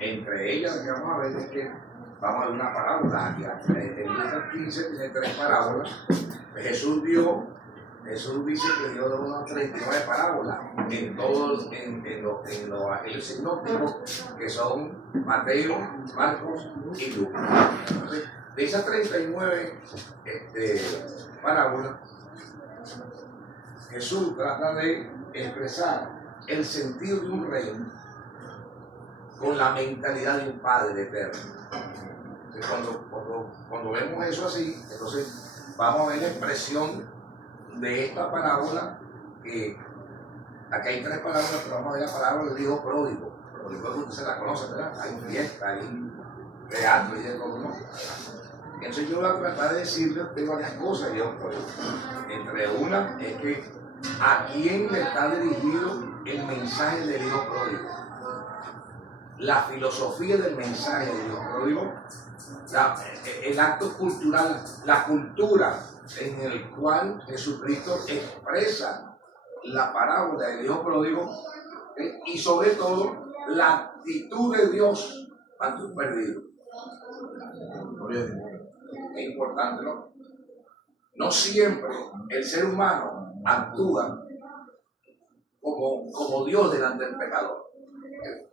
Entre ellas, lo que vamos a ver es que vamos a ver una parábola. En Lucas 15 tiene 3 parábolas. Jesús dice que dio unas 39 parábolas en todos los evangelios sinópticos, que son Mateo, Marcos y Lucas. Entonces, de esas 39 parábolas, Jesús trata de expresar el sentido de un reino con la mentalidad de un Padre eterno. Entonces, cuando vemos eso así, entonces vamos a ver la expresión de esta parábola, que aquí hay 3 parábolas, pero vamos a ver la parábola del hijo pródigo. Pródigo usted se la conoce, ¿verdad? Hay fiesta, hay teatro y de todo, ¿no? Entonces yo voy a tratar de decirles varias cosas. Entre una es que a quién le está dirigido el mensaje del hijo pródigo, la filosofía del mensaje del hijo pródigo, el acto cultural, la cultura en el cual Jesucristo expresa la parábola del hijo pródigo, y sobre todo la actitud de Dios ante un perdido. Es importante, ¿no? No siempre el ser humano actúa como Dios delante del pecador.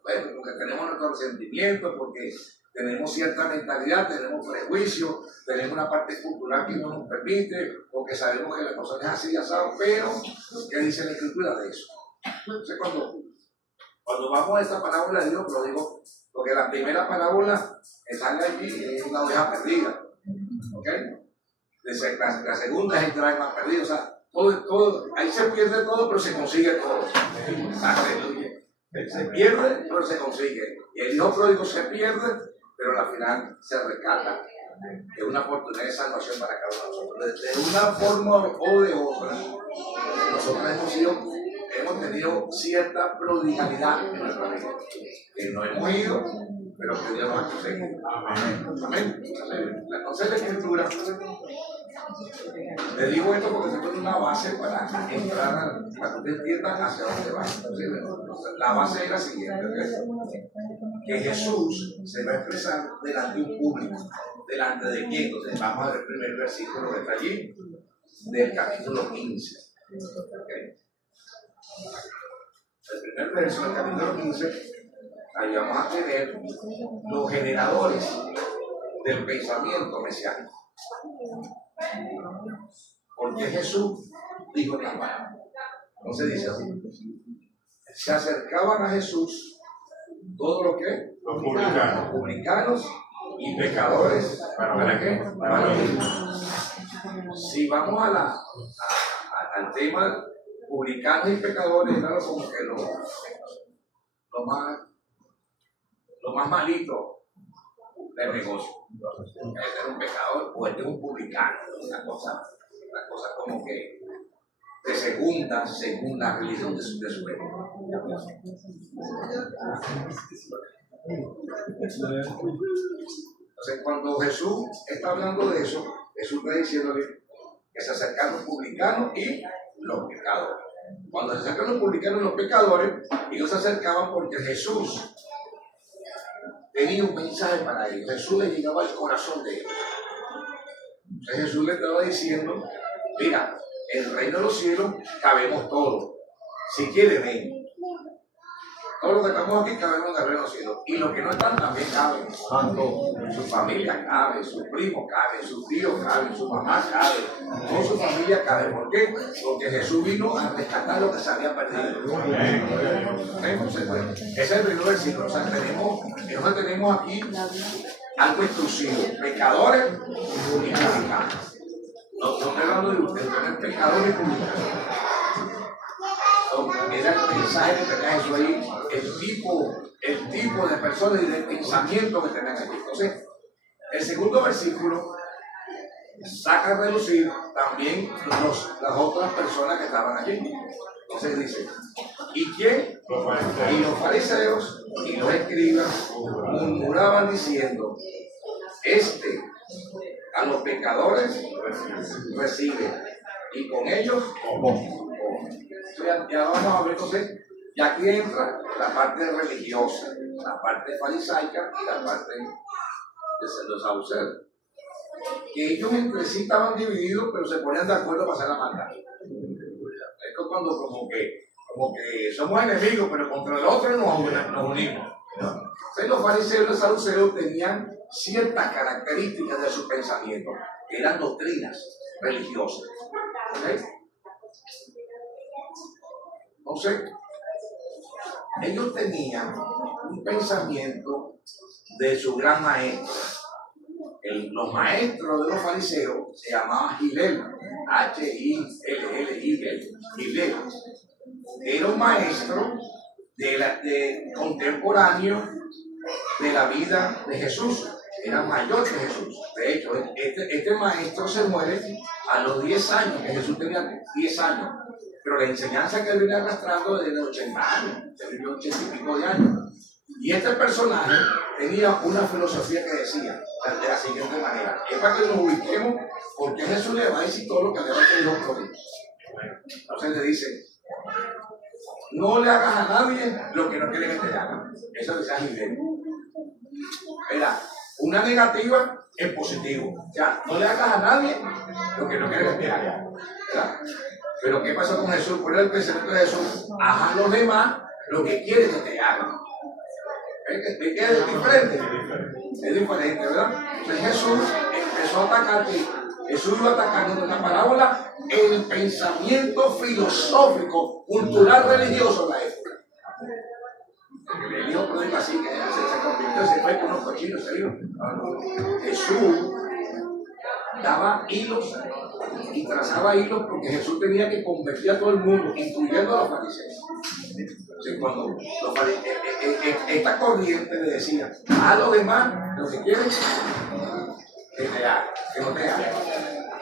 Bueno, porque tenemos nuestros resentimientos, porque tenemos cierta mentalidad, tenemos prejuicios, tenemos una parte cultural que no nos permite, porque sabemos que la cosa es así, ya saben, pero ¿qué dice la Escritura de eso? Entonces, cuando vamos a esta parábola de Dios, lo digo, porque la primera parábola que sale allí es una oveja perdida, ¿ok? La segunda es el dragón perdido, o sea, todo, ahí se pierde todo, pero se consigue todo. Aleluya. Se pierde, pero se consigue. Y el hijo pródigo se pierde, pero al final se rescata. Es una oportunidad de salvación para cada uno de nosotros. De una forma o de otra, nosotros hemos tenido cierta prodigalidad en nuestra vida. Que no hemos ido, pero que Dios nos ha conseguido. Amén. Entonces la Escritura, le digo esto porque se pone una base para entrar, para que ustedes entiendan hacia dónde va. La base es la siguiente, que Jesús se va a expresar delante de un público. ¿Delante de quién? Entonces vamos a ver el primer versículo que está allí, del capítulo 15. ¿Okay? El primer verso del capítulo 15, ahí vamos a tener los generadores del pensamiento mesiánico. Porque Jesús dijo la palabra. Entonces dice así: se acercaban a Jesús todos los que los publicanos y pecadores. ¿Para qué? Para oír. Si vamos al tema publicanos y pecadores, claro, como que lo más malito del negocio. Este es un pecador o este es un publicano. Una cosa como que según la religión de su época. Entonces, cuando Jesús está hablando de eso, Jesús está diciéndole que se acercan los publicanos y los pecadores. Cuando se acercan los publicanos y los pecadores, ellos se acercaban porque Jesús tenía un mensaje para ellos. Jesús le llegaba al corazón de ellos. Entonces Jesús le estaba diciendo: mira, en el reino de los cielos cabemos todos. Si quieres, ven. Todos los que estamos aquí cabemos en el reino de los cielos. Y los que no están también caben. Su familia cabe, su primo cabe, su tío cabe, su mamá cabe. Toda su familia cabe. ¿Por qué? Porque Jesús vino a rescatar lo que se había perdido. Entonces, ese es el primer versículo. O sea, tenemos aquí algo exclusivo: pecadores y publicanos. No estoy hablando de ustedes, tener pecadores y publicanos. Era el mensaje que tenía Jesús ahí, el tipo de personas y de pensamiento que tenían aquí. Entonces, el segundo versículo saca a relucir también las otras personas que estaban allí. Entonces dice: ¿y quién? Y los fariseos y los escribas murmuraban diciendo: a los pecadores recibe, y con ellos ya vamos a ver entonces Y aquí entra la parte religiosa, la parte farisaica y la parte de los saduceos. Que ellos entre sí estaban divididos, pero se ponían de acuerdo para hacer la maldad. Es cuando como que somos enemigos, pero contra el otro nos unimos. Entonces los fariseos y los saduceos tenían ciertas características de su pensamiento, que eran doctrinas religiosas. ¿Okay? Entonces, ellos tenían un pensamiento de su gran maestro. Los maestros de los fariseos se llamaban Hillel, H-I-L-L-I-L, Hillel. Era un maestro contemporáneo de la vida de Jesús, era mayor que Jesús. De hecho, este maestro se muere a los 10 años, que Jesús tenía 10 años, pero la enseñanza que él venía arrastrando desde los 80 años, se vivió 80 y pico de años. Y este personaje tenía una filosofía que decía de la siguiente manera: es para que nos ubiquemos, porque Jesús le va a decir todo lo que le va a decir otro día. Entonces le dice: no le hagas a nadie lo que no quiere que te hagan. Eso decía Gilberto. Era una negativa en positivo. O sea, no le hagas a nadie lo que no quiere que te hagan. ¿Verdad? Pero ¿qué pasó con Jesús? ¿Cuál era el pensamiento de Jesús? Haz a los demás lo que quieren que te hagan. ¿Es diferente? Es diferente, ¿verdad? Entonces Jesús empezó a atacar. Jesús iba atacando en una parábola el pensamiento filosófico, cultural, religioso de la época. El hijo pródigo así, que se convirtió, se fue con unos cochinos, se vino. Jesús daba hilos y trazaba hilos porque Jesús tenía que convertir a todo el mundo, incluyendo a los fariseos. Entonces, cuando esta corriente le decía a los demás lo que quieren que te hagan, que no te hagan.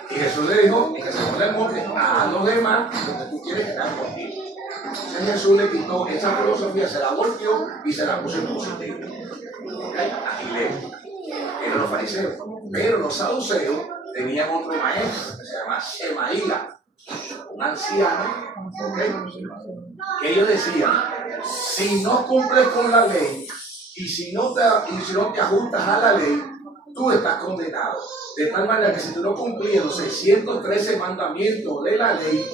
Y Jesús le dijo en el sermón del monte: a los demás lo que tú quieres que te hagan contigo. Entonces Jesús le quitó esa filosofía, se la volteó y se la puso en positivo. Aquí eran los fariseos. Pero los saduceos tenían otro maestro que se llama Semaíla, un anciano, que ellos decían: si no cumples con la ley y si no te ajustas a la ley, tú estás condenado. De tal manera que si tú no cumplías los 613 mandamientos de la ley,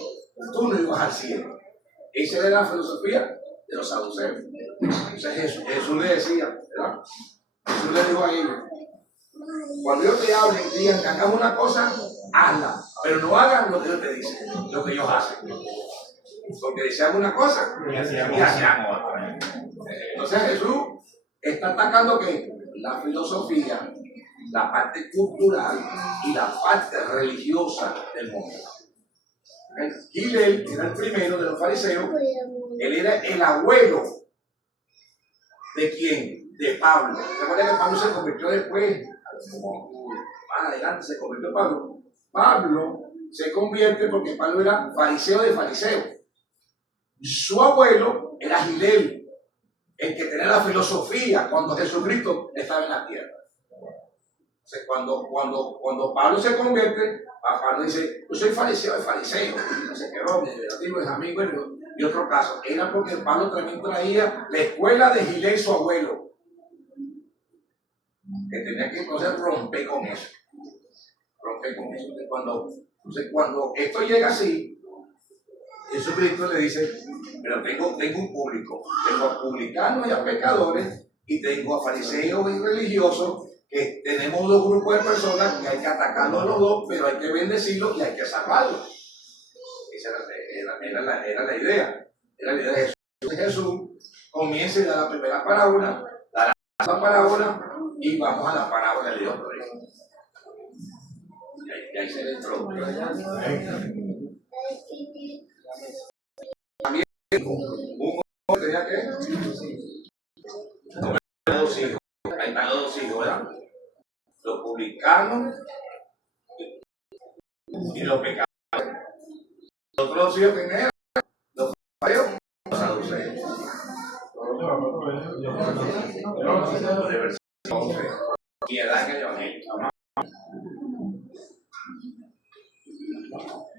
tú no ibas al cielo. Esa era la filosofía de los saduceos. Entonces Jesús le decía, ¿verdad? Jesús le dijo a ellos: cuando yo te hable y digan que hagas una cosa, hazla, pero no hagas lo que ellos te dicen, lo que ellos hacen. Porque decían una cosa y hacían otra. Entonces Jesús está atacando ¿qué? La filosofía, la parte cultural y la parte religiosa del mundo. Hillel era el primero de los fariseos. Él era el abuelo de ¿quién? De Pablo. ¿Recuerda que Pablo se convirtió después? Más adelante se convirtió Pablo. Pablo se convierte porque Pablo era fariseo de fariseos. Su abuelo era Hillel, el que tenía la filosofía cuando Jesucristo estaba en la tierra. Entonces, cuando Pablo se convierte, Pablo dice: yo soy fariseo de fariseos. Se quedó, es amigo y otro caso. Era porque Pablo también traía la escuela de Hillel, su abuelo, que tenía que entonces romper con eso. Entonces, cuando esto llega así, Jesucristo le dice: pero tengo un público, tengo a publicanos y a pecadores, y tengo a fariseos y religiosos, que tenemos dos grupos de personas que hay que atacarlos a los dos, pero hay que bendecirlos y hay que salvarlos. Esa era la idea. Era la idea de Jesús. Jesús comienza a dar la primera parábola, da la parábola, y vamos a la parábola del Dios pródigo. Y ahí se le introduce. También un hombre tenía que dos hijos. Ahí están los dos hijos, ¿verdad? Los publicanos y los pecadores. Los otros dos hijos tenían los fariseos y los saduceos. Y el ángel evangélico.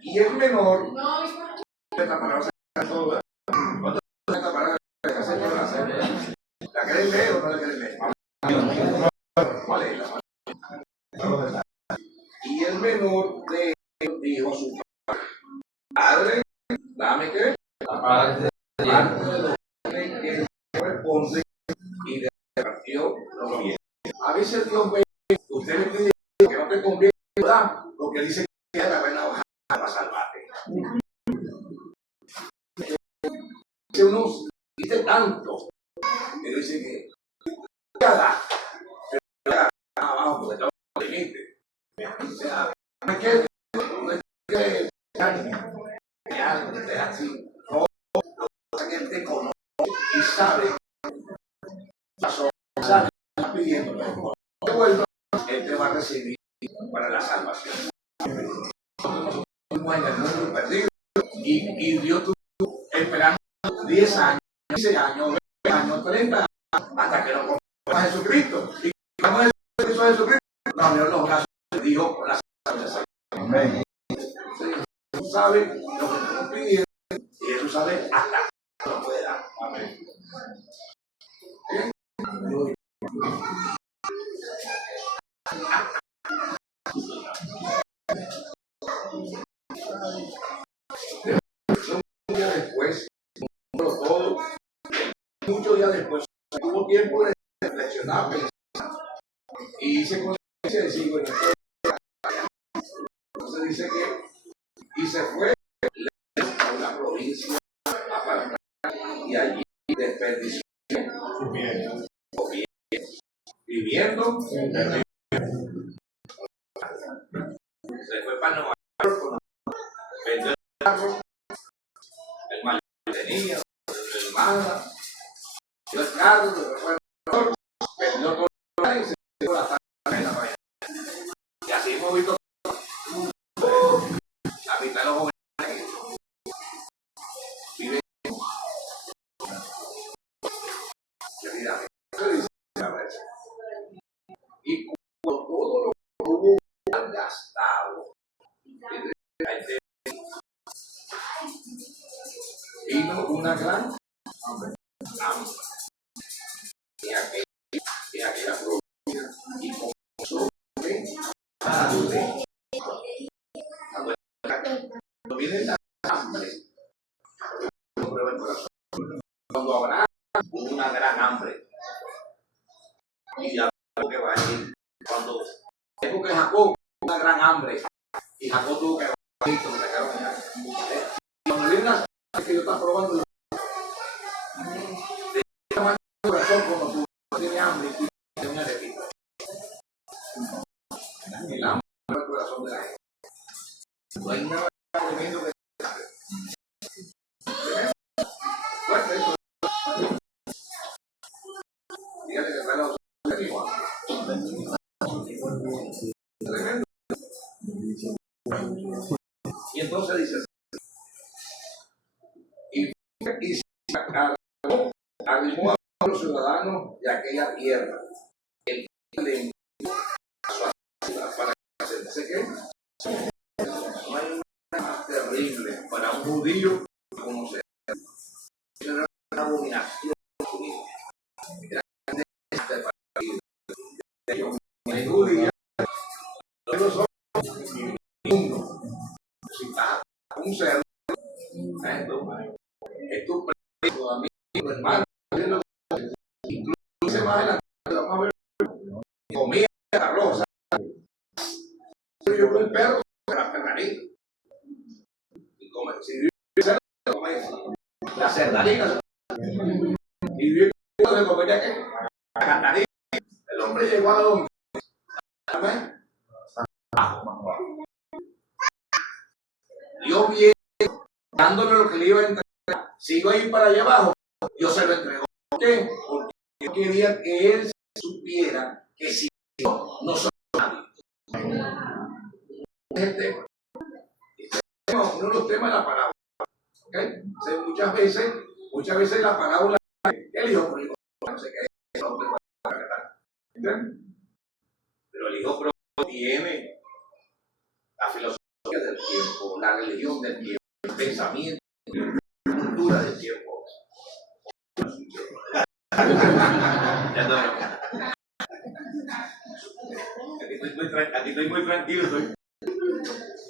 Y el menor, esta palabra se todo. ¿Cuánto esta palabra? ¿Cuál es la mano? Y el menor de ellos dijo a su padre, dame que la parte de los que corresponde y repartió los bienes. A veces Dios ve que usted le pide que no te conviene, lo que dice que es la buena hoja para salvarte. Dice uno, dice tanto, pero dice que abajo porque estaba en el límite. O sea, no es que así, no, que él te conoce y sabe sabe está pidiendo, pero te vuelva, él te va a recibir para la salvación. Nosotros estuvimos en el mundo perdido y Dios tuvo esperando 10 años, 15 años, 20 años, 30 años, hasta que nos conocimos a Jesucristo. Y cuando Él hizo a Jesucristo, nos abrió los brazos y dijo con la salvación. Amén. Jesús sabe lo que estamos pidiendo y Jesús sabe hasta que lo puede dar. Amén. Un día después, todo, muchos días después, tuvo tiempo de reflexionar, pensar, y hice conciencia de decir, bueno, entonces dice que, y se fue a una provincia apartada, y allí desperdició viviendo, se fue para Nueva York, vendió el carro, el mal que tenía, el Mazda, dio el carro, se fue a Nueva York, vendió todo y se dio la tarde en la mañana. Y así hemos visto la mitad de los jóvenes viven y con todo lo que hubo gastado, vino una gran hambre en aquella provincia y comenzó a darle cuando viene la hambre, cuando habrá una gran hambre y ya que va a ir cuando es porque Jacob una gran hambre y Jacob tuvo que cuando viene una hambre que yo estaba probando de tamaño de corazón como tú tienes hambre y tiene una arepita el hambre es el corazón de la gente no hay nada tremendo que fuerte eso dígale que está la tremendo y entonces dice y se animó a los ciudadanos de aquella tierra el le para hacerse que no hay nada más terrible para un judío conocer eso era una abominación en judía los son inmundos si estás un cerdo es tu preso amigo tu hermano incluso más adelante vamos a ver comida arroz yo con el perro de la perrarita y come si vive cerdo come la cerdalina y vive de comer que la cantarina el hombre llegó a donde Dios viene dándole lo que le iba a entregar. Si iba a ir para allá abajo, Dios se lo entregó. ¿Por qué? Porque Dios quería que él supiera que si no somos nadie. Es el tema. Uno de los temas de la parábola. ¿Okay? Muchas veces la parábola el hijo pródigo no sé qué es. Pero el hijo pródigo tiene la filosofía del tiempo, la religión del tiempo, el pensamiento, la cultura del tiempo. aquí estoy muy tranquilo,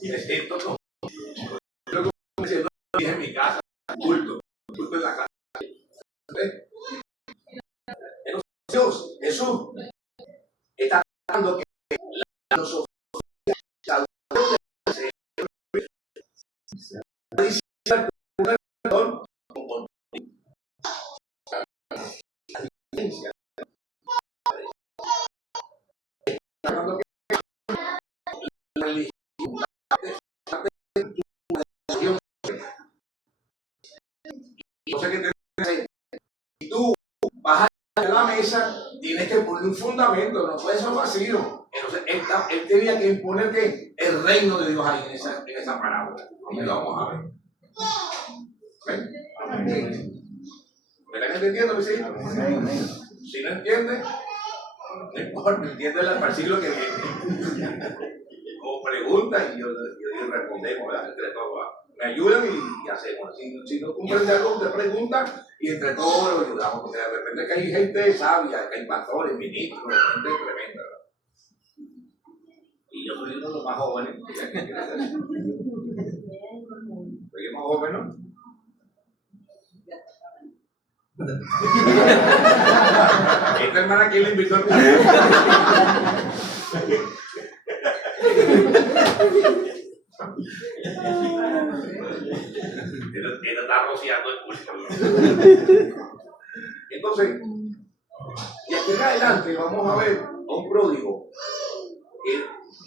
y me siento como me siento en mi casa, culto en la casa. Dios, Jesús, está dando que la filosofía si tú vas a la mesa, tienes que poner un fundamento, no puede ser vacío. Entonces, él tenía que imponer que el reino de Dios ahí en esa parábola. Y lo vamos a ver. ¿Ven? ¿Me están entendiendo, mis hijos? Si no entienden, no importa, entienden el versículo que viene. O preguntan y yo respondemos, ¿verdad? Entre todos. Me ayudan y hacemos. Si no comprende algo, usted pregunta y entre todos lo ayudamos. Porque de repente que hay gente sabia, que hay pastores, ministros, gente tremenda. Y yo soy uno de los más jóvenes. Soy más joven, ¿no? Esta hermana aquí le invitó al Él está rociando el pulso. Entonces, y aquí en adelante vamos a ver a un pródigo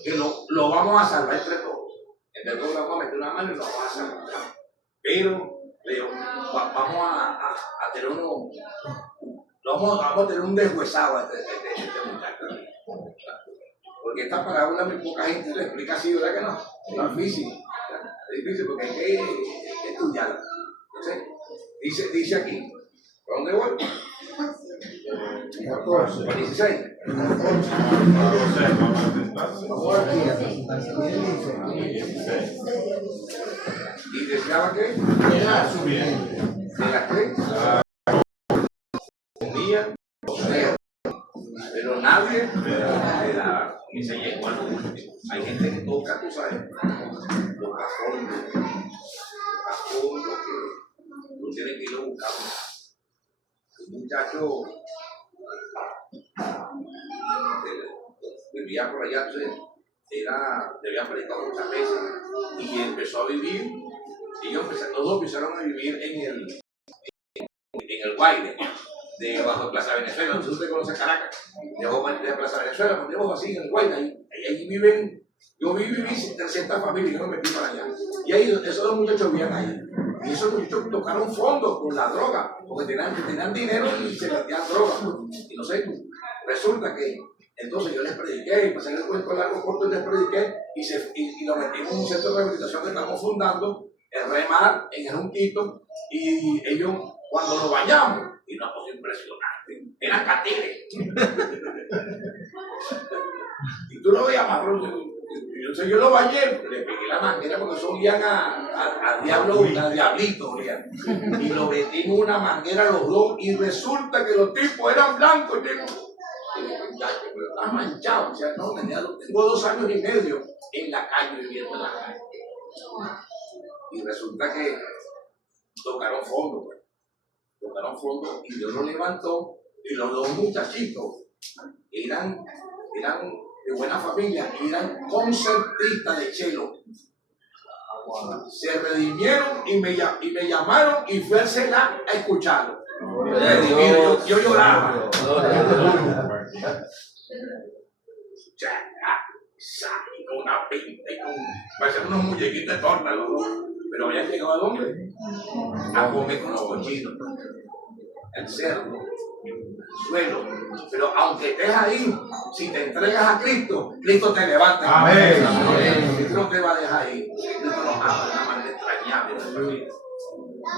que lo vamos a salvar entre todos. Entre todos vamos a meter una mano y lo vamos a salvar. Pero vamos a tener vamos a tener un deshuesado a este muchacho. Porque esta parábola muy poca gente le explica así, ¿verdad que no? Es difícil. Es difícil porque hay que estudiarla. Entonces, dice aquí, ¿para dónde voy? 16. ¿Y deseaba qué? ¿De la qué? Comía, pero nadie le daba. Y se llegó al último. Hay gente que toca, tú sabes, toca fondo que tú tienes que ir a buscar. Un muchacho vivía por allá, entonces debía predicar muchas veces y empezó a vivir. Y los dos empezaron a vivir en el Guaire, debajo de Plaza Venezuela. Entonces usted conoce Caracas, debajo de Plaza Venezuela, nos debajo así en el Guaire. Ahí viven, yo viví 300 familias, yo me metí para allá. Y ahí esos dos muchachos vivían ahí. Y esos muchachos tocaron fondo con la droga, porque tenían dinero y se metían droga. Y no sé, resulta que entonces yo les prediqué, y pasé el cuento largo corto y les prediqué, y lo metimos en un centro de rehabilitación que estamos fundando, el Remar, en el Junquito, y ellos, cuando nos bañamos, y una cosa impresionante, eran catires. Y tú lo veías más entonces yo lo bañé, le pegué la manguera porque eso olían a diablito, olían. Y lo metimos una manguera los dos, y resulta que los tipos eran blancos. Y digo, muchacho, pero estás manchado. O sea, no, tengo 2 años y medio en la calle, viviendo en la calle. Y resulta que tocaron fondo, pues. Tocaron fondo y Dios los levantó, y los dos muchachitos eran de buena familia, eran concertistas de cello. Se redimieron y me llamaron y fui al CELAC a escucharlo. Yo lloraba. Y con una pinta y con parecían unos muñequitos de torna, pero habían llegado a dónde? A comer con los cochinos, el cerdo, el suelo. Pero aunque estés ahí, si te entregas a Cristo, Cristo te levanta. Amén. Cristo no te va a dejar ahí. Cristo nos ama de una manera extrañable en nuestra vida.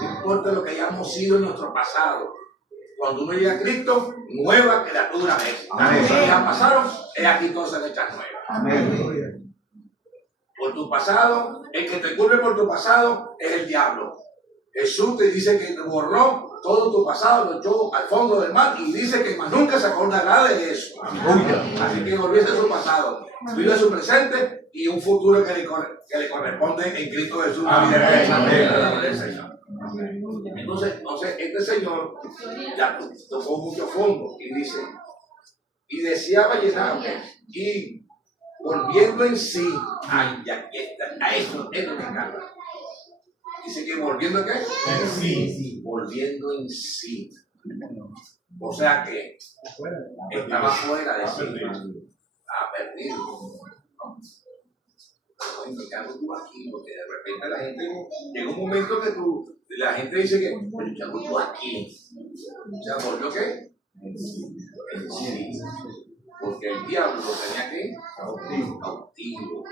No importa lo que hayamos sido en nuestro pasado. Cuando uno llega a Cristo, nueva criatura es. Las cosas ya pasaron, es aquí cosas hechas nuevas. Amén. Por tu pasado, el que te culpe por tu pasado es el diablo. Jesús te dice que te borró todo tu pasado lo echó al fondo del mar y dice que más nunca se acordará de eso. Así que no olvide su pasado, vive su presente y un futuro que le corresponde en Cristo Jesús. Entonces, este señor ya tocó mucho fondo y dice, y deseaba llenarme y volviendo en sí, ay, ya que está, a eso me encanta. Dice que volviendo ¿qué? En sí. Volviendo en sí. O sea que estaba fuera de sí. Estaba perdido. ¿Qué hago tú aquí? Porque de repente la gente, llega un momento que la gente dice que, ¿qué hago tú aquí? O sea, ¿volvió qué? En sí. Porque el diablo lo tenía ¿qué? Cautivo.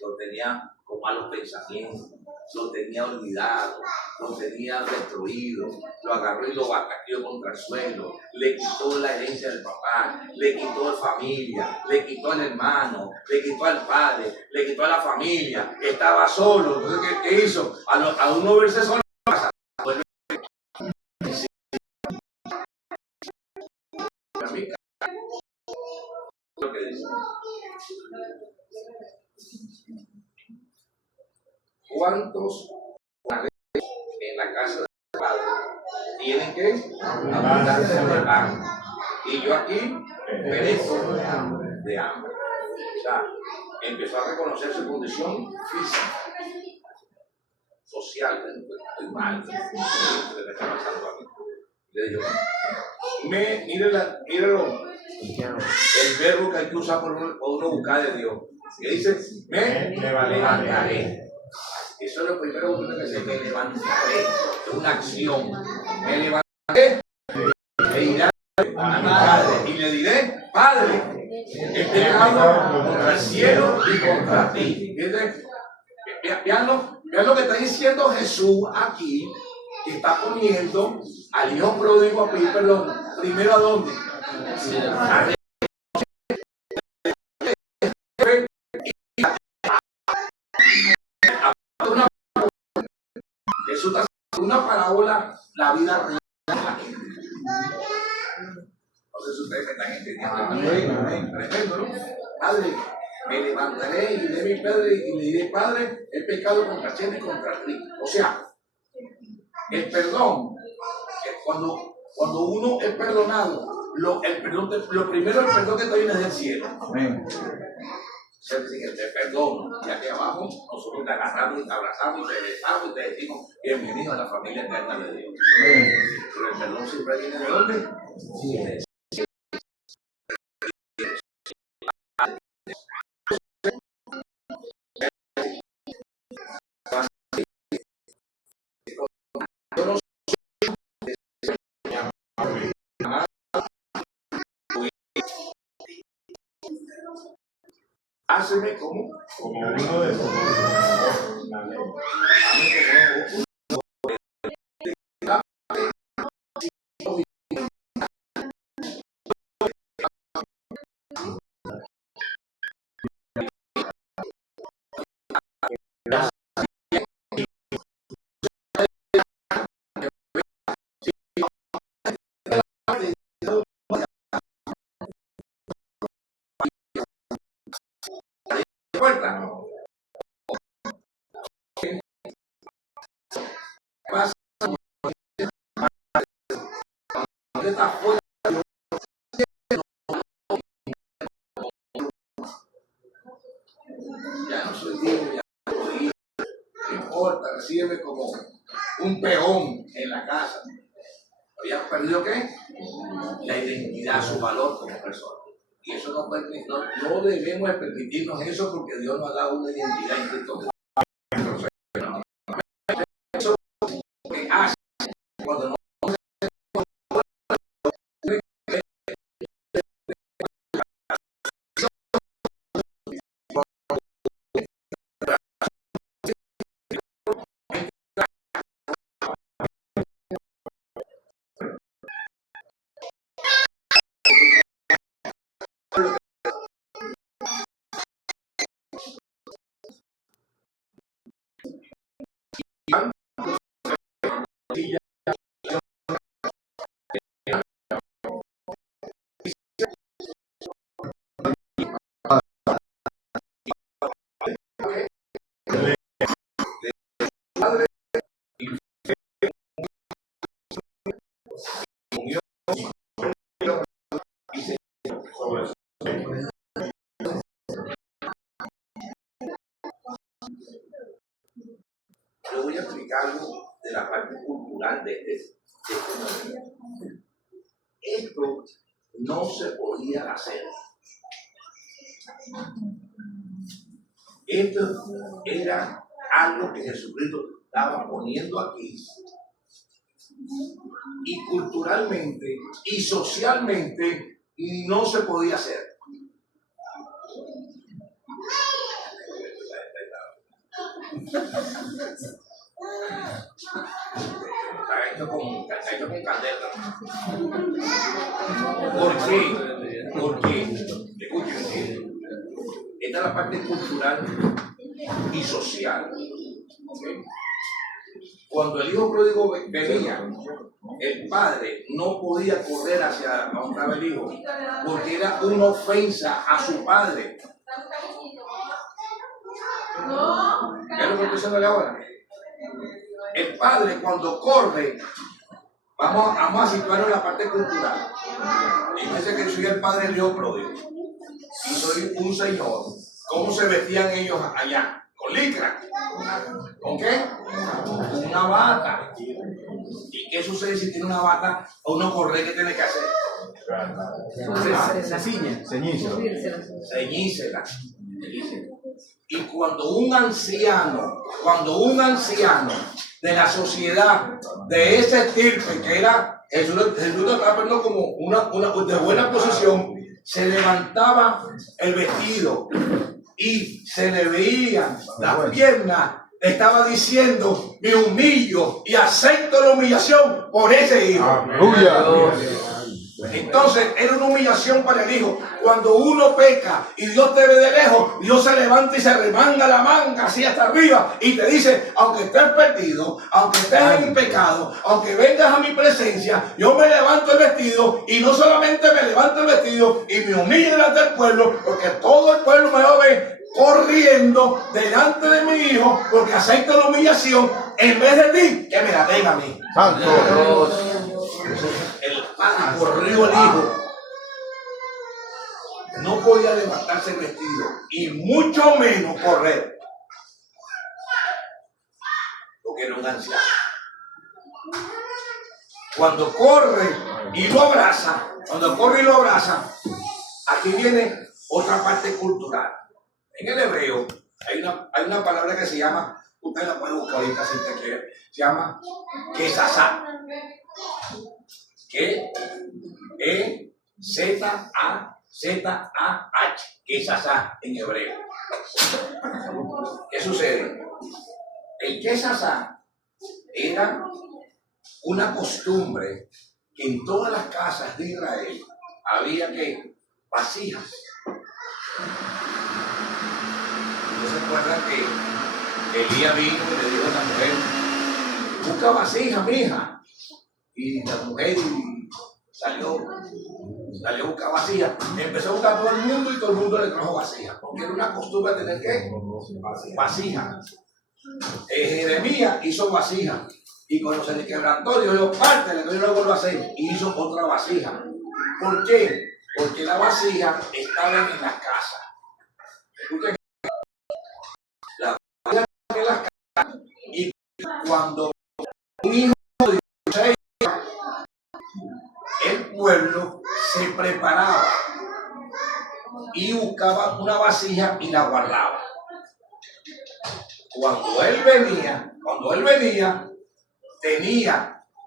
Lo tenía con malos pensamientos, lo tenía olvidado, lo tenía destruido, lo agarró y lo bataqueó contra el suelo, le quitó la herencia del papá, le quitó la familia, le quitó al hermano, le quitó al padre, le quitó a la familia, estaba solo. Entonces, ¿qué hizo? A uno verse solo, lo que dice. ¿Cuántos en la casa del Padre tienen que abundancia de pan? Y yo aquí perezco de hambre. O sea, empezó a reconocer su condición física, social. Estoy mal. ¿Qué me está pasando a mí? Le digo, míralo, el verbo que hay que usar por uno buscar de Dios. Que dice, me levantaré. Eso es lo primero que tiene que decir, me levantaré. Es una acción. Me levantaré e iré a mi Padre y le diré, Padre, he pecado contra el cielo y contra ti. Vean lo que está diciendo Jesús aquí, que está poniendo al hijo pródigo a pedir perdón. Primero, ¿a dónde? Eso está una parábola, la vida real. No sé si ustedes me están entendiendo. Tremendo, ¿no? Padre, me levantaré y diré a mi padre y le diré, Padre, he pecado contra el cielo y contra ti. O sea, el perdón, cuando uno es perdonado, lo primero el perdón que te viene es del cielo. Amén. O sea, que te perdono. Y aquí abajo nosotros te agarramos y te abrazamos y te besamos y te decimos bienvenido a la familia eterna de Dios. Pero el perdón siempre viene ¿de dónde? Sí. Háceme como uno de sus puerta. Ya no soy Dios, ya no soy hijo. No importa, recíbeme como un peón en la casa. ¿Habías perdido qué? La identidad, su valor como persona. Y eso no debemos permitirnos eso porque Dios nos ha dado una identidad en Cristo. Eso que hace cuando no final de este movimiento. Esto no se podía hacer. Esto era algo que Jesucristo estaba poniendo aquí. Y culturalmente y socialmente no se podía hacer. Está hecho con candela. ¿Por qué? Porque, escuchen, esta es la parte cultural y social. ¿Okay? Cuando el hijo pródigo venía, el padre no podía correr hacia donde estaba el hijo, porque era una ofensa a su padre. ¿Qué es lo que estoy diciéndole ahora? El padre cuando corre, vamos a situarlo en la parte cultural. Imagínense que soy el padre del hijo pródigo y soy un señor. ¿Cómo se vestían ellos allá? Con licra. ¿Con qué? Con una bata. ¿Y qué sucede si tiene una bata o uno corre? ¿Qué tiene que hacer? Ceñísela. Y cuando un anciano de la sociedad de ese estirpe que era Jesús lo estaba poniendo como una de buena posición, se levantaba el vestido y se le veían las piernas. Estaba diciendo: me humillo y acepto la humillación por ese hijo. Aleluya. Entonces era una humillación para el hijo. Cuando uno peca y Dios te ve de lejos, Dios se levanta y se remanga la manga así hasta arriba y te dice: aunque estés perdido, aunque estés en pecado, aunque vengas a mi presencia, yo me levanto el vestido, y no solamente me levanto el vestido y me humillo delante del pueblo, porque todo el pueblo me va a ver corriendo delante de mi hijo, porque acepto la humillación en vez de ti, que me la den a mí. Santo. El padre corrió al hijo. No podía levantarse el vestido y mucho menos correr, porque era un anciano. Cuando corre y lo abraza, aquí viene otra parte cultural. En el hebreo hay una palabra que se llama, usted la puede buscar ahorita si usted quiere, se llama quesasá. K-E-Z-A-Z-A-H, quesasá en hebreo. ¿Qué sucede? El quesasá era una costumbre que en todas las casas de Israel había que vasijas. ¿No se acuerdan que Elías vino y le dijo a la mujer: busca vasijas, mija? Y la mujer salió a buscar vasijas. Empezó a buscar todo el mundo y todo el mundo le trajo vasijas, porque era una costumbre tener ¿qué? Vasijas. Jeremías hizo vasijas, y cuando se le quebrantó, Dios dijo: pártela, que yo no lo vuelvo a hacer, y hizo otra vasija. ¿Por qué? Porque la vasija estaba en las casas. Escuchen, la vasija en las casas, y cuando un hijo de Dios, el pueblo se preparaba y buscaba una vasija y la guardaba. Cuando él venía,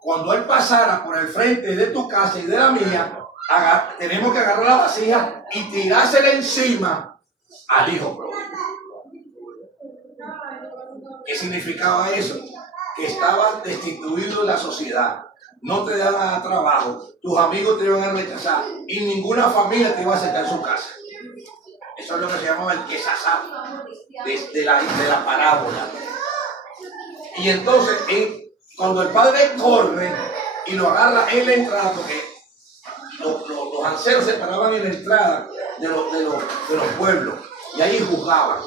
cuando él pasara por el frente de tu casa y de la mía, tenemos que agarrar la vasija y tirársela encima al hijo pródigo. ¿Qué significaba eso? Que estabas destituido de la sociedad. No te daban trabajo, tus amigos te iban a rechazar y ninguna familia te iba a aceptar en su casa. Eso es lo que se llamaba el quesasá de la parábola. Y entonces, cuando el padre corre y lo agarra en la entrada, porque los ancianos se paraban en la entrada de los pueblos y ahí juzgaban.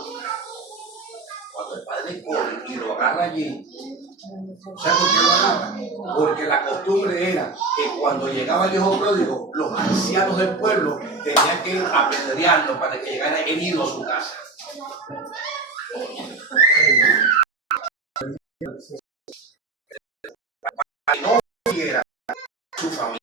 Cuando el padre corre y lo agarra allí, ¿sabes por qué lo agarra? Porque la costumbre era que cuando llegaba el hijo pródigo, los ancianos del pueblo tenían que apedrearlo para que llegara herido a su casa. que no quiera su familia.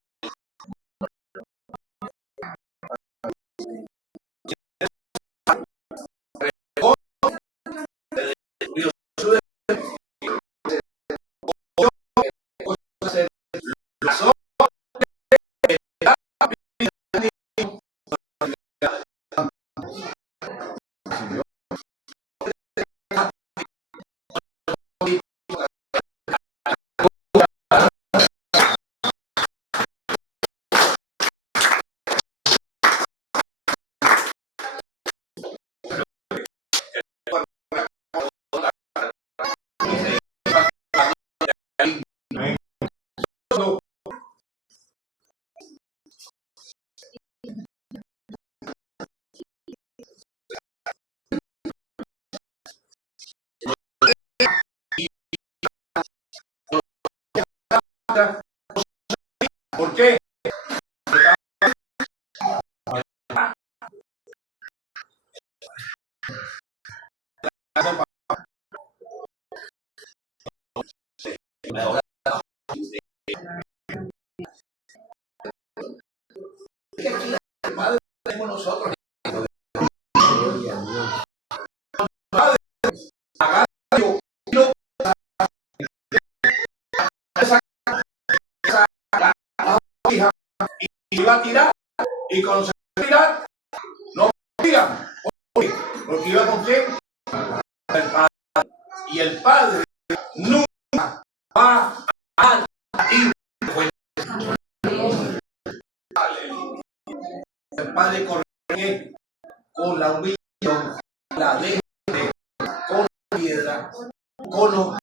¿Por qué? El padre tenemos nosotros. Y iba a tirar, y cuando se iba a tirar, no digan, porque iba con quién, el padre, y el padre nunca va a ir. El padre corre con la humillación, la deje, con la piedra, con los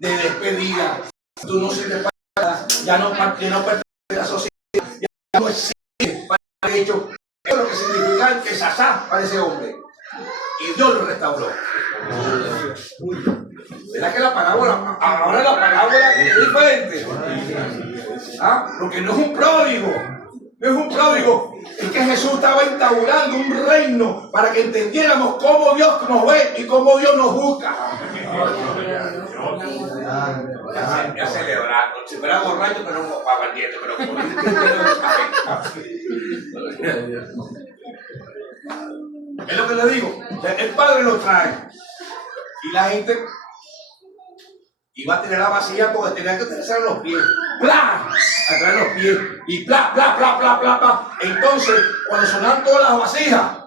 de despedida. Tú no sirves para nada, ya no perteneces a la sociedad, ya no existe para el hecho. Es lo que significa que Sasá para ese hombre. Y Dios lo restauró. ¿Verdad que la parábola, ahora la parábola es diferente? Porque no es un pródigo, no es un pródigo, es que Jesús estaba instaurando un reino para que entendiéramos cómo Dios nos ve y cómo Dios nos busca. Me ha celebrado, si fuera borracho, pero no pagaba el diente, pero como es lo que le digo, el Padre lo trae y la gente iba a tener la vasija porque tenía que tener los pies, ¡plá! A traer los pies y ¡plá, plá, plá, plá, plá, plá! Entonces, cuando sonaban todas las vasijas,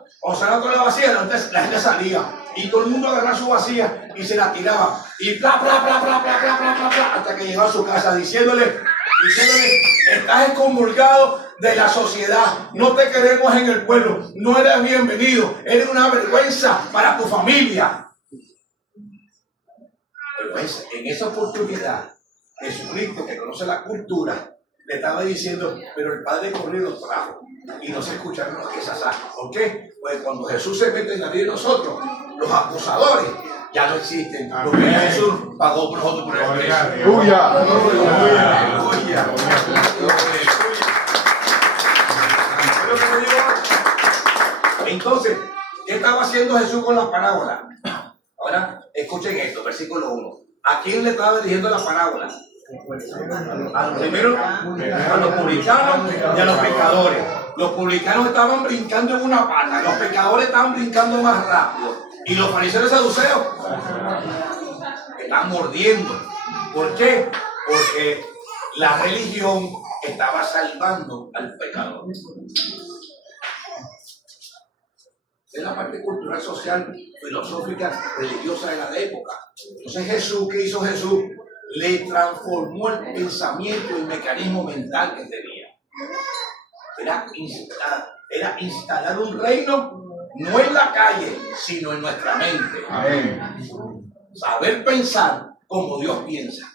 la gente salía y todo el mundo agarraba su vasija y se la tiraba y ¡plá, plá, plá, plá, plá, plá, plá, plá, plá! Hasta que llegaba a su casa diciéndole, estás excomulgado de la sociedad, no te queremos en el pueblo, no eres bienvenido, eres una vergüenza para tu familia. Pero en esa oportunidad, Jesucristo, que conoce la cultura, le estaba diciendo, pero el Padre corrió los trajo y no se escucharon los que Sasá. ¿Por qué? Pues cuando Jesús se mete en la vida de nosotros, los acusadores ya no existen. Porque Jesús pagó por nosotros por el precio. ¡Aleluya! ¡Aleluya! Entonces, ¿qué estaba haciendo Jesús con la parábola? Ahora, escuchen esto, versículo 1. ¿A quién le estaba dirigiendo la parábola? Primero, a los publicanos y a los pecadores. Los publicanos estaban brincando en una pata, los pecadores estaban brincando más rápido. Y los fariseos y saduceos están mordiendo. ¿Por qué? Porque la religión estaba salvando al pecador. Es la parte cultural, social, filosófica, religiosa de la época. Entonces Jesús, ¿qué hizo Jesús? Le transformó el pensamiento y el mecanismo mental que tenía. Era instalar un reino no en la calle, sino en nuestra mente. Amén. Saber pensar como Dios piensa.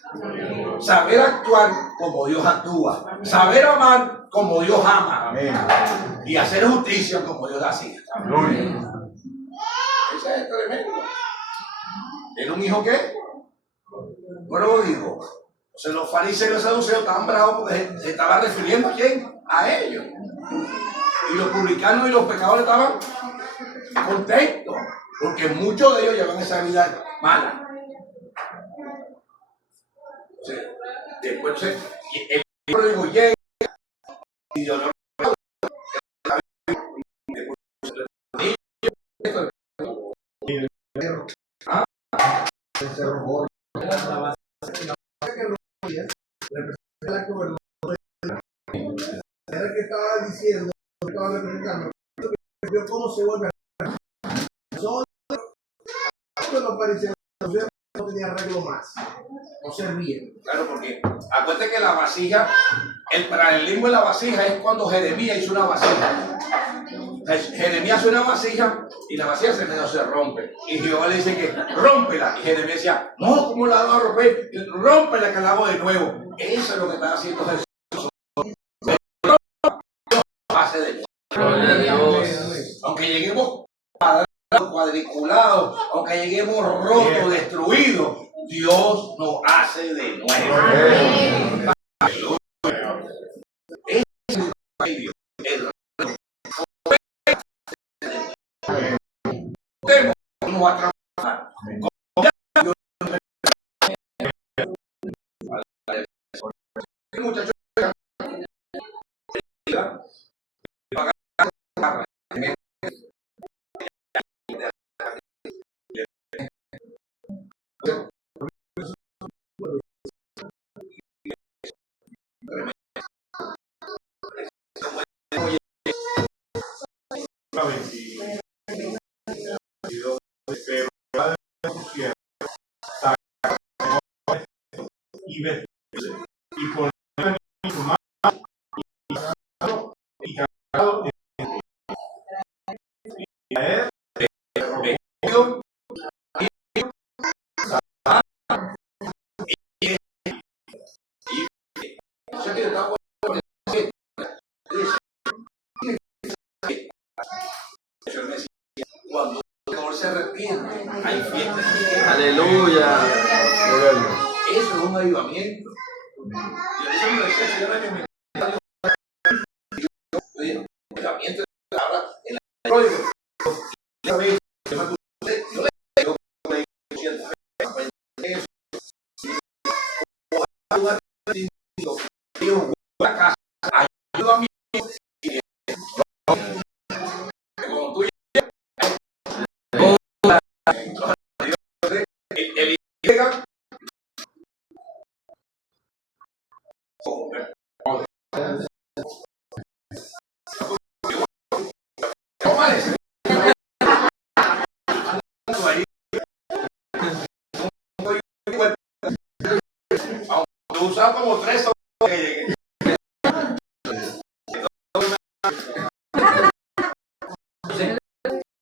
Saber actuar como Dios actúa. Saber amar como Dios ama. Amén. Y hacer justicia como Dios hacía. Ese es tremendo. ¿Era un hijo qué? No lo dijo. Entonces los fariseos y los saduceos estaban bravos porque se estaba refiriendo a quién? A ellos. Y los publicanos y los pecadores estaban contentos porque muchos de ellos llevan esa vida mala. Después el pródigo llega y Dios no era que estaba diciendo, estaba representando, cómo se vuelve a solo los fariseos no tenía arreglo más, no servían. Claro, porque acuérdate que la vasija, el paralelismo de la vasija es cuando Jeremías hizo una vasija. Jeremías hizo una vasija y la vasija se rompe. Y Jehová le dice que rómpela. Y Jeremías decía, no, ¿cómo la vamos a romper? Rómpela que la hago de nuevo. Eso es lo que está haciendo Jesús. Hace de nuevo. Aunque lleguemos cuadriculados, aunque lleguemos rotos, destruidos, Dios nos hace de nuevo. Nos va a transformar. Muchachos, y por más y cargado cuando el Señor se arrepiente, hay fiesta. Aleluya. Eso es un avivamiento. Y eso me decía, señora, que me avivamiento de la palabra en la código. Yo le digo, la casa, ayuda a mí. Cuando tú llegas, el llega. Usaba como 3 horas que llegué.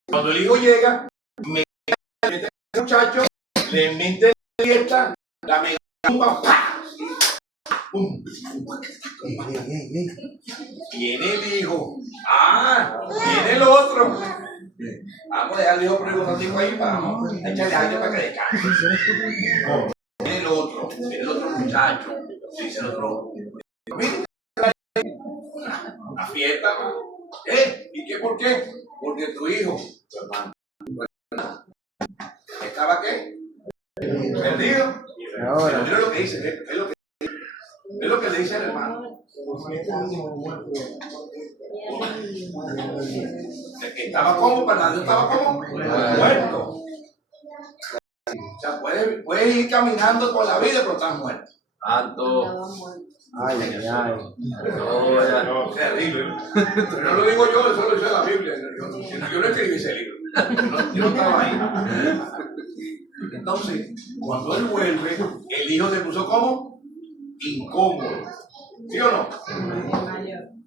Cuando el hijo llega, me mete al muchacho, le mete la fiesta, la mega tumba, ¡pah! Viene el hijo, viene el otro. Vamos a dejar al hijo pródigo un tiempo ahí, vamos a echarle aire para que descanse. Viene el otro muchacho, dice el otro, la fiesta, ¿y qué por qué? Porque tu hijo, tu hermano, ¿estaba qué? Perdido. Pero mira lo que dice, es lo que le dice al hermano. El que estaba como, para Dios estaba como muerto. O sea, puedes ir caminando por la vida, pero estás muerto. Alto. Ay. Terrible. Pero no lo digo yo, eso lo dice la Biblia. Yo no escribí ese libro. Yo no estaba ahí. Entonces, cuando él vuelve, el hijo se puso como incómodo. ¿Sí o no?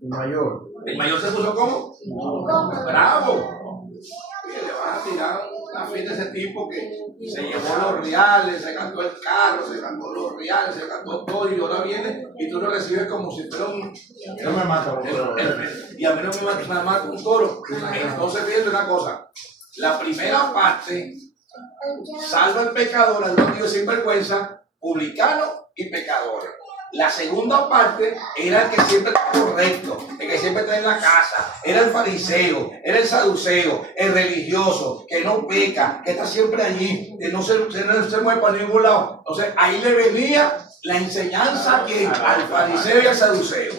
El mayor. El mayor se puso como bravo. Y le van a tirar una fiesta de ese tipo que se llevó los reales, se gastó el carro, se gastó los reales, se gastó todo y ahora viene y tú lo recibes como si fuera un... No me mata, y a mí no me mata un toro. Entonces fíjate una cosa, la primera parte salva al pecador, al bandido sin vergüenza, publicano y pecador. La segunda parte era el que siempre está correcto, el que siempre está en la casa, era el fariseo, era el saduceo, el religioso, que no peca, que está siempre allí, que no se mueve para ningún lado. Entonces ahí le venía la enseñanza que al fariseo y al saduceo.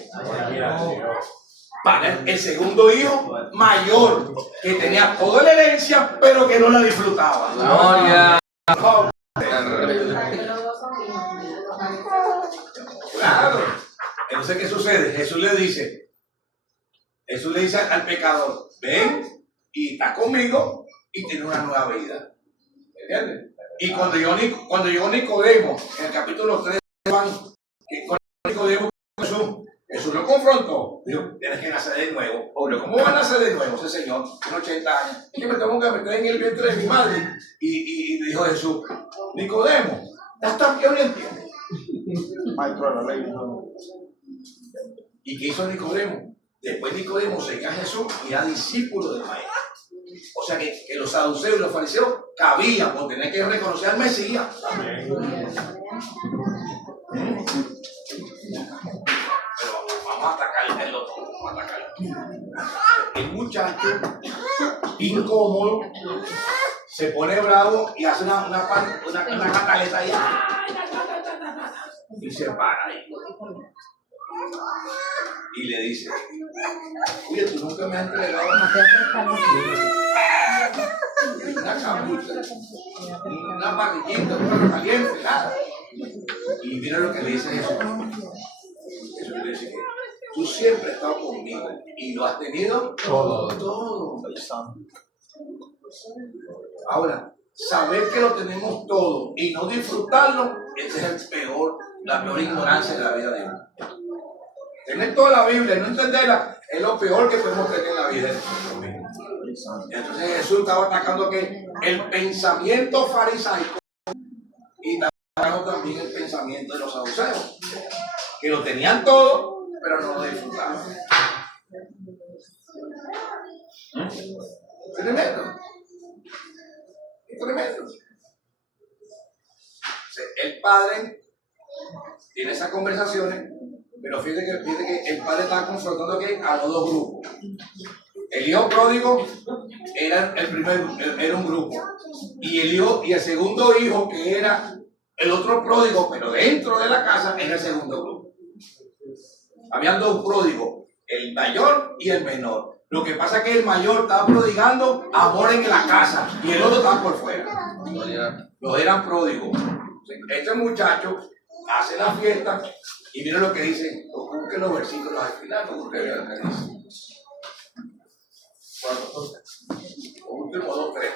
Para el segundo hijo mayor, que tenía toda la herencia, pero que no la disfrutaba. Gloria. Claro. Entonces, ¿qué sucede? Jesús le dice al pecador, ven y está conmigo y tiene una nueva vida. ¿Entiendes? Y cuando llegó Nicodemo, en el capítulo 3 de Juan, con Nicodemo, Jesús lo confrontó. Dijo, tienes que nacer de nuevo. Obvio, ¿cómo va a nacer de nuevo ese señor? Tiene 80 años. Es que me tengo que meter en el vientre de mi madre. Y dijo Jesús, Nicodemo, ¿estás tan bien? ¿Entiendes? Maestro de la ley. ¿Y qué hizo Nicodemo? Después Nicodemo seguía a Jesús y era discípulo del maestro. O sea que los saduceos y los fariseos cabían por tener que reconocer al Mesías. Pero vamos a atacar el otro. Vamos a atacar. El muchacho incómodo se pone bravo y hace una cantaleta ahí. Y se para ahí. Y le dice, oye, tú nunca me has entregado una camucha, una parrillita, un perro caliente, nada. Y mira lo que le dice Jesús. Jesús le dice que tú siempre has estado conmigo y lo has tenido todo. Ahora, saber que lo tenemos todo y no disfrutarlo, esa es la peor ignorancia de la vida de uno. Tener toda la Biblia y no entenderla es lo peor que podemos tener en la vida de nosotros mismos. Entonces Jesús estaba atacando que el pensamiento farisaico y atacando también el pensamiento de los saduceos, que lo tenían todo, pero no lo disfrutaban. Tremendo. Tremendo. El padre tiene esas conversaciones, pero fíjate que el padre estaba confrontando a los dos grupos. El hijo pródigo era era un grupo, y el segundo hijo, que era el otro pródigo, pero dentro de la casa, era el segundo grupo. Habían dos pródigos, el mayor y el menor. Lo que pasa es que el mayor estaba prodigando amor en la casa y el otro estaba por fuera. Los eran pródigos. Este muchacho hace la fiesta y mira lo que dice. Busquen los versículos al final, porque usted vea lo que dice. Último 2, 3.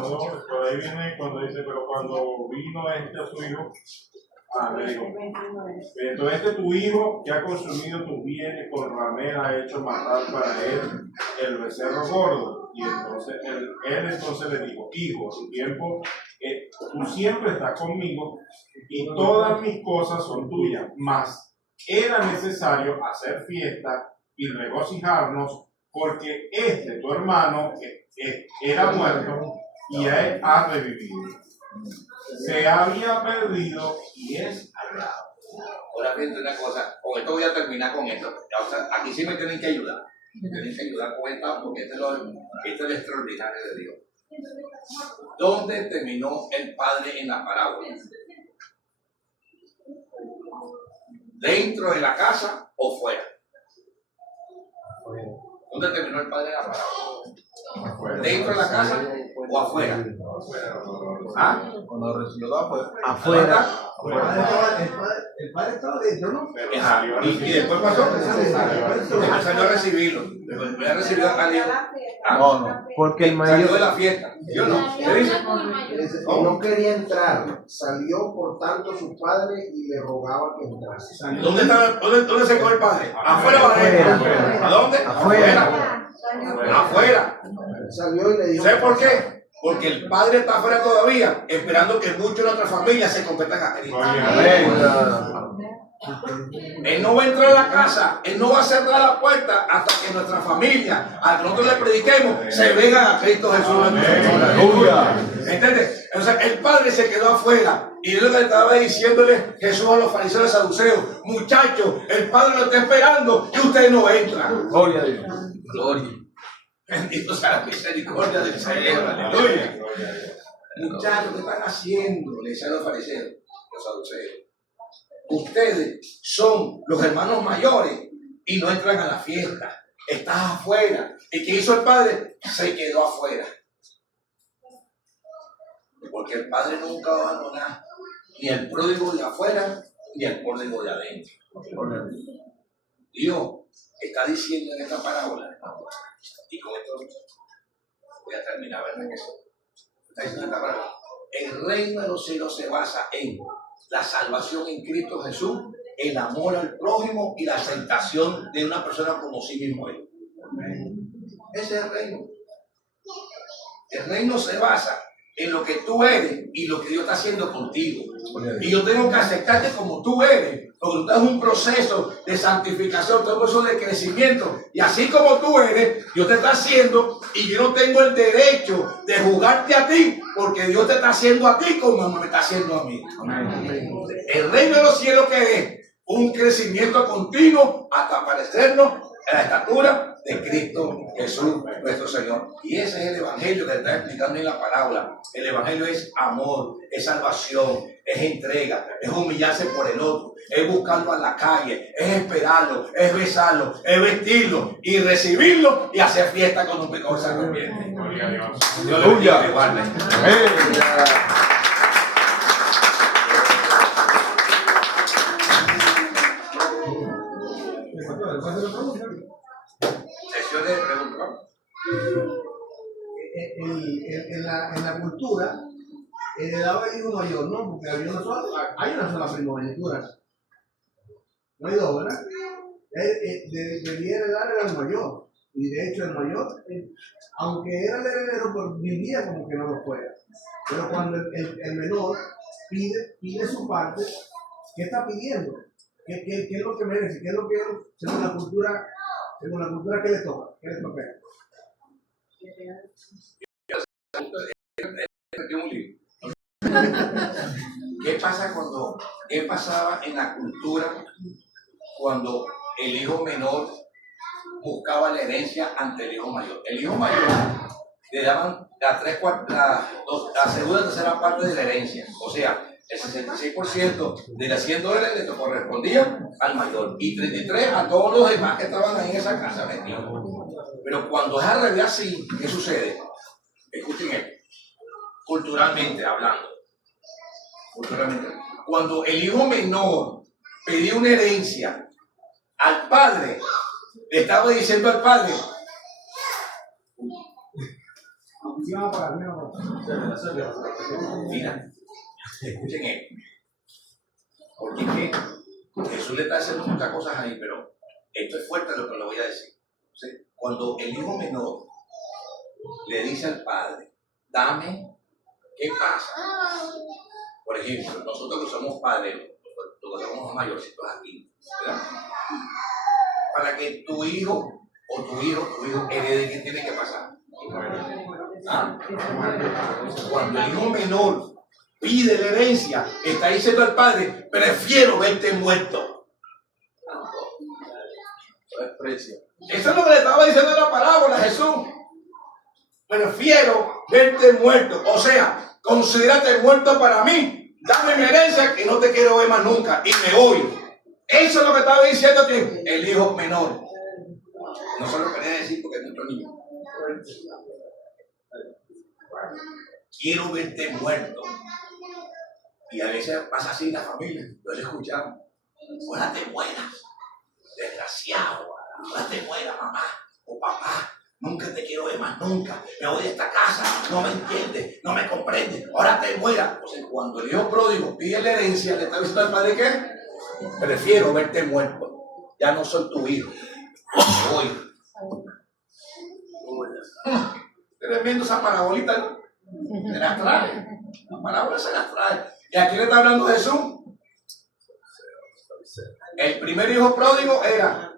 Por ahí viene cuando dice, pero cuando vino a su hijo, le digo, entonces tu hijo que ha consumido tus bienes con ramera ha hecho matar para él el becerro gordo. Y entonces él entonces le dijo, hijo, tu tiempo, tú siempre estás conmigo y todas mis cosas son tuyas, mas era necesario hacer fiesta y regocijarnos porque tu hermano, era muerto y él ha revivido. Se había perdido y es hallado. Ahora fíjate una cosa, con esto voy a terminar con esto. O sea, aquí sí me tienen que ayudar. Me tienen que ayudar con esta, porque este es el extraordinario de Dios. ¿Dónde terminó el padre en la parábola? ¿Dentro de la casa o fuera? ¿Dónde terminó el padre en la parábola? ¿Dentro de la casa o afuera? ¿Ah? Cuando recibió la ¿Afuera? El padre estaba dentro, ¿no? ¿Y después pasó? Después salió a recibirlo. Después a recibir al hijo. No, porque el mayor salió de la fiesta. ¿Yo no? ¿Qué dice? No quería entrar, salió por tanto su padre y le rogaba que entrase. ¿Dónde se quedó el padre? ¿Afuera o adentro? ¿A dónde? Afuera. Afuera. Salió y le dijo. ¿Sabes por qué? Porque el padre está afuera todavía, esperando que muchos de nuestras familias se conviertan a Cristo. Él no va a entrar a la casa, él no va a cerrar la puerta hasta que nuestra familia, a que nosotros le prediquemos, se vengan a Cristo Jesús. ¿Entiendes? Entonces el padre se quedó afuera y es lo que estaba diciéndole Jesús a los fariseos y saduceos: muchachos, el padre lo está esperando y ustedes no entran. Gloria a Dios. Gloria. Bendito sea la misericordia del Señor. Aleluya. Muchachos, ¿qué están haciendo? Le decían los fariseos, los saduceos. ustedes son los hermanos mayores y no entran a la fiesta. Estás afuera. ¿Y qué hizo el padre? Se quedó afuera. Porque el padre nunca va a abandonar ni el pródigo de afuera ni el pródigo de adentro. Dios está diciendo en esta parábola, y con esto voy a terminar, ¿verdad? Que eso está diciendo en esta parábola. El reino de los cielos se basa en la salvación en Cristo Jesús, el amor al prójimo y la aceptación de una persona como sí mismo es. Ese es el reino. El reino se basa en lo que tú eres y lo que Dios está haciendo contigo. Y yo tengo que aceptarte como tú eres, porque tú estás en un proceso de santificación, todo eso de crecimiento. Y así como tú eres, Dios te está haciendo, y yo no tengo el derecho de juzgarte a ti, porque Dios te está haciendo a ti como me está haciendo a mí. El reino de los cielos, que es un crecimiento continuo hasta parecernos en la estatura de Cristo Jesús nuestro Señor. Y ese es el evangelio que está explicando en la parábola. El evangelio es amor, es salvación, es entrega, es humillarse por el otro, es buscarlo a la calle, es esperarlo, es besarlo, es vestirlo y recibirlo y hacer fiesta con un pecador se arrepiente. Gloria a Dios. Dios le bendiga igualmente. Secciones de preguntas. En la cultura, heredaba el hijo mayor, ¿no? Porque hay una sola primogenitura. No hay dos, ¿verdad? Debía heredar era el mayor. Y de hecho el mayor, aunque era el heredero, pues vivía como que no lo fuera. Pero cuando el menor pide su parte, ¿qué está pidiendo? ¿Qué es lo que merece? ¿Qué es lo que, según la cultura, qué le toca? ¿Qué le toca? ¿Qué pasaba en la cultura cuando el hijo menor buscaba la herencia ante el hijo mayor? El hijo mayor le daban la segunda y tercera parte de la herencia, o sea, el 66% de las $100 le correspondía al mayor y 33% a todos los demás que estaban ahí en esa casa metidos. Pero cuando es al revés así, ¿qué sucede? Escuchen esto, culturalmente hablando. Cuando el hijo menor pedía una herencia al padre, le estaba diciendo al padre, mira, escuchen esto, porque es que Jesús le está diciendo muchas cosas ahí, pero esto es fuerte lo que le voy a decir. ¿Sí? Cuando el hijo menor le dice al padre, dame, ¿qué pasa? Por ejemplo, nosotros que somos padres, los que somos mayorcitos aquí, ¿verdad? Para que tu hijo herede, ¿qué tiene que pasar? ¿Ah? Cuando el hijo menor pide la herencia, está diciendo al padre, prefiero verte muerto. Eso es lo que le estaba diciendo en la parábola Jesús. Prefiero verte muerto. O sea, considérate muerto para mí. Dame mi herencia que no te quiero ver más nunca. Y me voy. Eso es lo que estaba diciendo el hijo menor. No se lo quería decir porque es nuestro niño. Quiero verte muerto. Y a veces pasa así en la familia. Lo he escuchado. Ahora te mueras. Desgraciado. Ahora te mueras, mamá o papá. Nunca te quiero ver más, nunca. Me voy de esta casa, no me entiendes, no me comprendes. Ahora te mueras. O sea, cuando el hijo pródigo pide la herencia, le está diciendo al padre que prefiero verte muerto. Ya no soy tu hijo. Voy. Tremendo esa parabolita, ¿no? Se las trae. La parábola se las trae. ¿Y a quién le está hablando Jesús? El primer hijo pródigo era